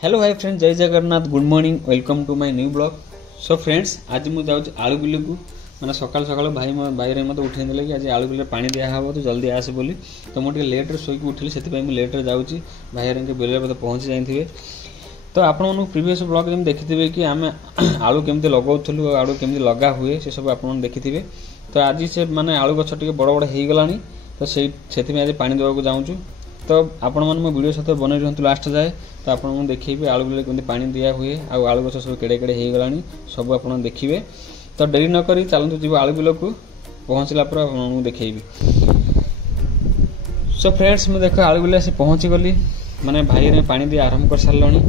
Hello hi friends, Jai Jagannath, good morning, welcome to my new blog. So friends, आज मुझे जाऊँ आलू बिल को मैंने सकाल सकाल भाई मत उठे कि आज आलू बिल पानी दिहब तो जल्दी आसे बोली। तो मुझे लेट्रे शोक उठिली से लेट्रे जाऊँगी भाई बिल मत पहुँची जाइए। तो आपण प्रीवियस ब्लॉग में देखिथे कि आम आलू केमती लगाऊँ आलू केमती लगा हुए से सब आप देखिथे। तो आज से माने आलू गछ टे बड़ बड़ हो गलानी, तो से आज पानी देवाक जाऊँ। तो आपण मैंने मो वीडियो सहित बन रुहतु लास्ट जाए। तो आपको देखिए आलू बिल केमती पानी दिया हुए आलू गछ सब केड़े केड़े हो गलानी सब आप देखिए। तो डेरी नक चलतु जी आलू बिल को पहुँचला पर आपको देखी। सो फ्रेंड्स, मुझे देख आलू बिल आसी पहुँची गली मैंने भाई पानी दी आरंभ कर सारे।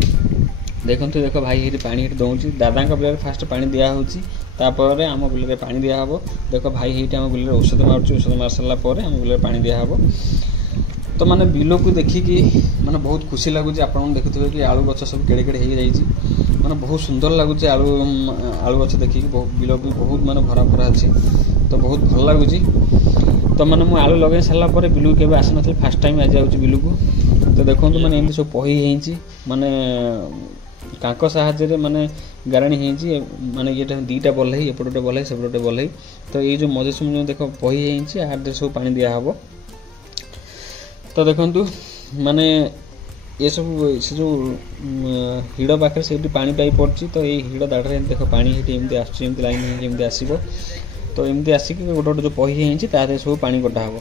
देखो देख भाई ये पानी दौर दादा बिल फास्ट पानी दिहर आम बिल पानी दिहब। देख भाई ये आम बिल औषध मार्च औषध मार सारापर आम बिल पानी दिहब। तो माने बिल को देखिकी माने बहुत खुशी लगुच। आप देखुए कि आलू गछ सब केड़े केड़े हो जाइए, माने बहुत सुंदर लगुच। आलू गछ देखिए बिल भी बहुत माने भरा भरा अच्छी, तो बहुत भल लगुच। तो माने मुझे आलू लगे सारापर बिल को केवे आसी ना, फास्ट टाइम आज जाऊँगी बिल को। तो देखो मैंने एमती सब पही माने कांक साहाଯ୍य माने गाराणी होती माने ये दीटा बल्लई एपटे बल्लई सेपटे बल्लई। तो ये जो मजेसम देख पही आर सब पानी दिहब। तो देखु माने ये सब से जो हिड़ पाखे से पानी पाइप पड़ी। तो ये हिड़ दाढ़े देख पानी एमती आसमती लाइन आसो। तो एमती आसिक गोटे गोटे जो पही तार सब पानी कटाब।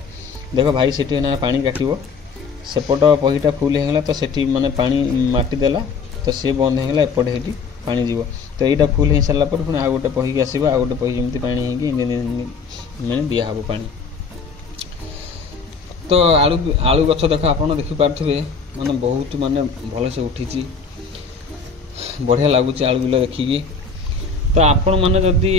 देख भाई से पानी काटो सेपट पहीटा फुल होगा तो सेठी माने पानी माटी देला तो सी बंद होगा एपटे हेटी पानी जीव। तो यहाँ फुल हो सारा पुणी आउ गोटे पहीक आसो आउ गोटे पही एमती पानी मैंने दिहब पानी। तो आलू गछ देख आप देखिपे माने बहुत माने भल से उठी बढ़िया लगुच आलू बिल देखिकी। तो आपण मैंने जदि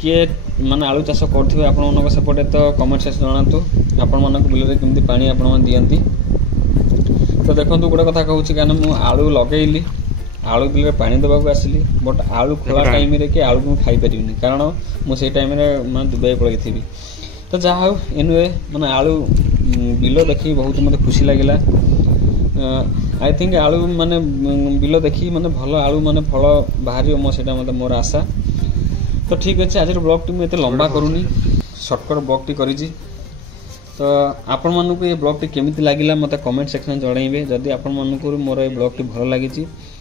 किए माने आलू चाष करथिबे आपण सेपटे तो कमेंट सेक्शन जनातु आपण मानक बिल केमती पानी आपण दियंती। तो देखो गोटे कथा कहूँ क्या मुझे आलू लगेली आलू बिल पानी देवाक आसली, बट आलू खोला टाइम कि आलू को खाई पारि कारण मुझे टाइम मैं दुबई पलैथी। तो जहाँ हो एनुए मैंने आलू बिल देखी बहुत मत खुशी लगे। आई थिंक आलू माने बिल देखी माने भल आलू माने फल बाहर मोटा मत मोर आशा। तो ठीक अच्छे, आज ब्लॉग टी मुझे लंबा करूनी, सर्टकट ब्लॉग टी करी। तो आपण मानक ये ब्लॉग टी केमिति लागिला मते कमेंट सेक्शन जणाइबे। जदि आपण मानक मोर ये ब्लॉग टी भल लागी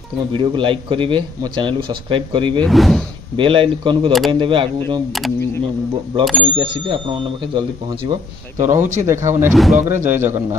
तो मो वीडियो को लाइक करेंगे, मो चैनल को सब्सक्राइब करेंगे, बेल आइकन को दबाई देवे। आगु जो ब्लॉग नहीं आसबे आपण जल्दी पहुँचो। तो रोचे देखा नेक्स्ट ब्लॉग रे। जय जगन्नाथ।